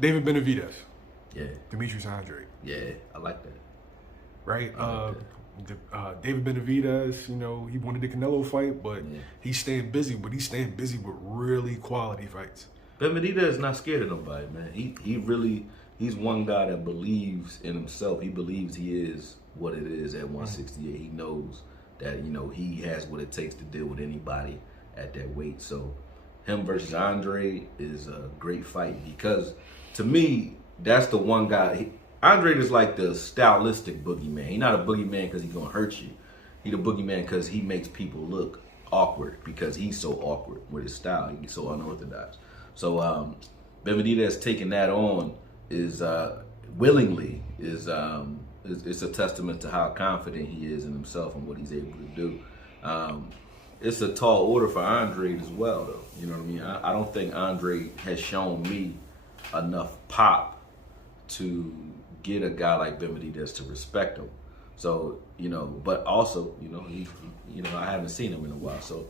David Benavidez. Yeah. Demetrius Andrade. Yeah, I like that. Right? David Benavidez, you know, he wanted the Canelo fight, but he's staying busy. But he's staying busy with really quality fights. Benavidez is not scared of nobody, man. He's one guy that believes in himself. He believes he is what it is at 168. He knows that, you know, he has what it takes to deal with anybody at that weight. So him versus Andre is a great fight because, to me, that's the one guy. Andre is like the stylistic boogeyman. He's not a boogeyman because he's gonna hurt you. He's the boogeyman because he makes people look awkward because he's so awkward with his style. He's so unorthodox. So Benavidez taking that on is willingly is it's a testament to how confident he is in himself and what he's able to do. It's a tall order for Andre as well, though. You know what I mean? I don't think Andre has shown me enough pop to get a guy like Benavidez to respect him. So, you know, but also, you know, I haven't seen him in a while. So,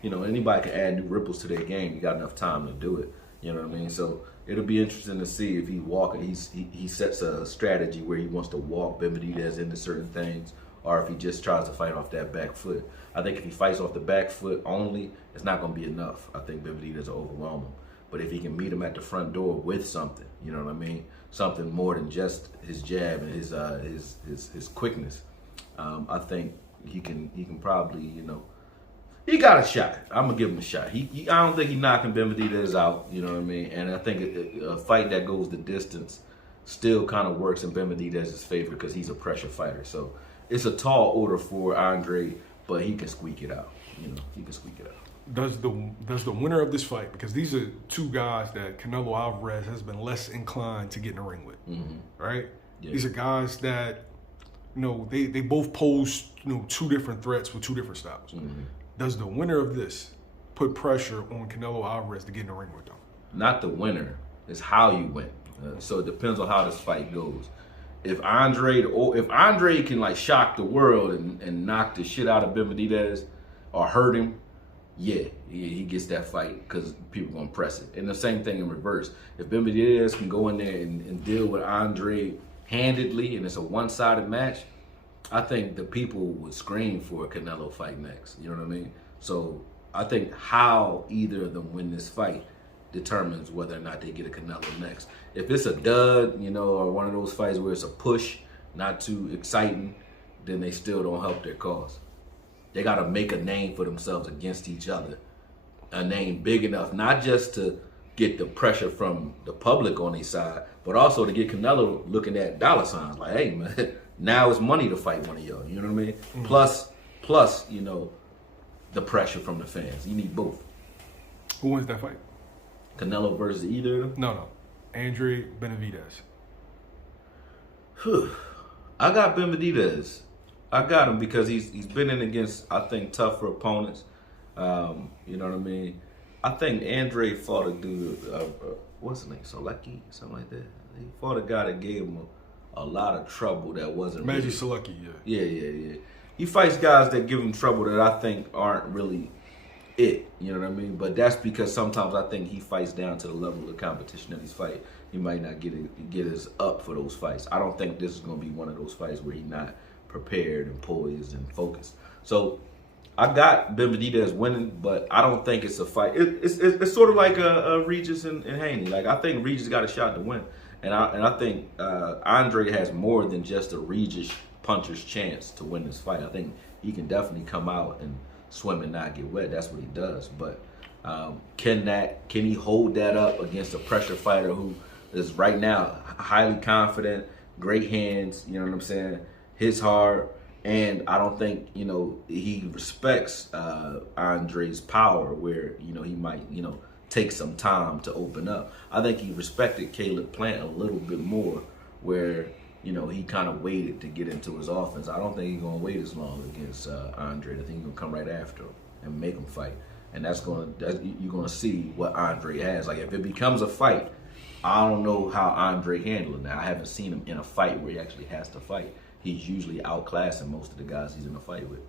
you know, anybody can add new ripples to their game. You got enough time to do it. You know what I mean? So it'll be interesting to see if he sets a strategy where he wants to walk Benavidez into certain things, or if he just tries to fight off that back foot. I think if he fights off the back foot only, it's not going to be enough. I think Benavidez will overwhelm him. But if he can meet him at the front door with something, you know what I mean? Something more than just his jab and his quickness, I think he can probably, you know, he got a shot. I'm gonna give him a shot. I don't think he's knocking Benavidez out, you know what I mean? And I think a fight that goes the distance still kind of works in Benavidez's favor because he's a pressure fighter. So it's a tall order for Andre, but he can squeak it out. You know, he can squeak it out. Does the winner of this fight, because these are two guys that Canelo Alvarez has been less inclined to get in the ring with, right? Yeah. These are guys that, you know, they both pose, you know, two different threats with two different styles. Does the winner of this put pressure on Canelo Alvarez to get in the ring with them? Not the winner, it's how you win. So it depends on how this fight goes. If Andre can like shock the world and knock the shit out of Benavidez or hurt him, yeah, he gets that fight because people are going to press it. And the same thing in reverse. If Benavidez can go in there and deal with Andre handedly and it's a one-sided match, I think the people would scream for a Canelo fight next. You know what I mean? So I think how either of them win this fight determines whether or not they get a Canelo next. If it's a dud, you know, or one of those fights where it's a push, not too exciting, then they still don't help their cause. They got to make a name for themselves against each other. A name big enough, not just to get the pressure from the public on their side, but also to get Canelo looking at dollar signs. Like, hey, man, now it's money to fight one of y'all. You know what I mean? Plus, you know, the pressure from the fans. You need both. Who wins that fight? Canelo versus either of them? No. Andre Benavidez. I got Benavidez. I got him because he's been in against, I think, tougher opponents. You know what I mean? I think Andre fought a dude, what's his name, Solecki, something like that. He fought a guy that gave him a lot of trouble that wasn't Magic really... Solecki, yeah. Yeah. He fights guys that give him trouble that I think aren't really it, you know what I mean? But that's because sometimes I think he fights down to the level of competition that he's fighting. He might not get us up for those fights. I don't think this is going to be one of those fights where he's not prepared and poised and focused. So I got Benavidez winning, but I don't think it's a fight. It's sort of like a Regis and Haney. Like, I think Regis got a shot to win, and I think Andre has more than just a Regis puncher's chance to win this fight. I think he can definitely come out and swim and not get wet. That's what he does. But can he hold that up against a pressure fighter who is right now highly confident, great hands? You know what I'm saying? Hits hard. And I don't think, you know, he respects Andre's power where, you know, he might, you know, take some time to open up. I think he respected Caleb Plant a little bit more where, you know, he kind of waited to get into his offense. I don't think he's going to wait as long against Andre. I think he's going to come right after him and make him fight. And you're going to see what Andre has. Like, if it becomes a fight, I don't know how Andre handled it. Now, I haven't seen him in a fight where he actually has to fight. He's usually outclassing most of the guys he's in a fight with.